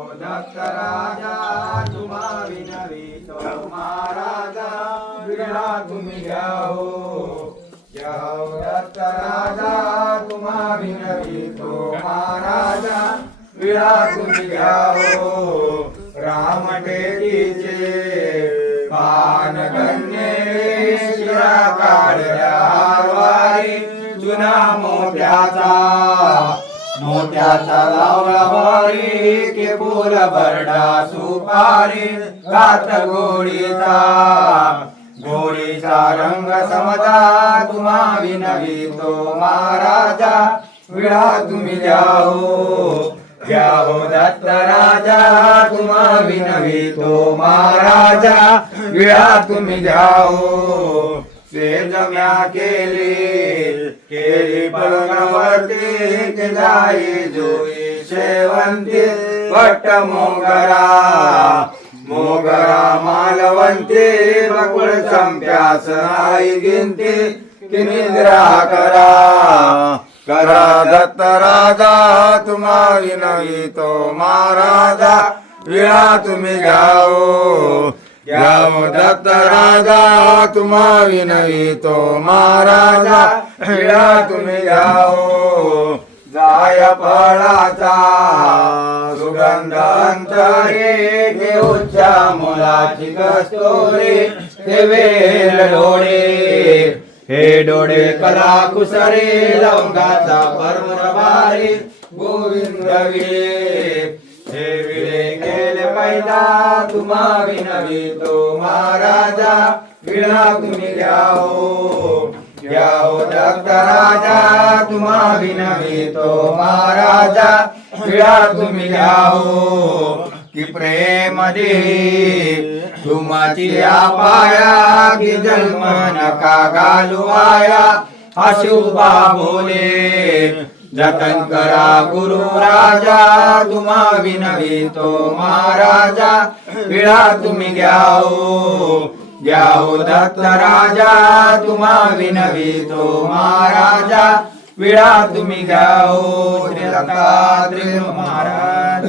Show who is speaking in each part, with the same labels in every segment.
Speaker 1: राजा तुम्हा विनवितो महाराजा तुम्ही घ्याओ जाओ दत्त राजा तुम्हा विनवितो महाराजा तुम्ही घ्याओ राम टेकीचे पानगण्ये शिरा काढल्या वारी जुना मोत्याचा मोत्याचा लावला वारी के बोल बरडा सुपारी गात गोळीचा गोळीचा रंग समजा तुम्हा विनवितो महाराजा. विळा तुम्ही द्याओ द्याओ दत्त राजा. तुम्हा विनवितो महाराजा. विळा तुम्ही जाओ सेज म्या केली केली पलंगावरती जाई जोई शेवंती भट्ट मोगरा मोगरा मालवंती बकुळ संप्यास आई गिंती कि निद्रा करा करा दत्त राजा तुम्हारी नवी तो महाराजा विळा तुम्ही घ्याओ घ्याओ दत्त राजा तुम्हा विनवितो महाराजा विळा तुम्ही घ्याओ जाय फळाचा सुगंध अंतरे देऊच्या मुलाची कस्तोरे ते वेल डोळे. हे डोळे कला कुसरे लवंगाचा परमर बारी गोविंद विळे राजा पैदा विनवी तो महाराजा विळा तुम्ही घ्याओ. घ्याओ दत्त राजा तुम्हा विनवितो महाराजा विळा तुम्ही घ्याओ. की प्रेम दे तुमची पाया की जन्म नका घालू आया अशुभा बोले जतन करा गुरु राजा तुम्हा विनवितो महाराजा विळा तुम्ही घ्याओ. घ्याओ दत्त राजा तुम्हा विनवितो महाराजा विळा तुम्ही घ्याओ. श्री दत्तात्रेय महाराज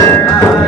Speaker 1: Yeah.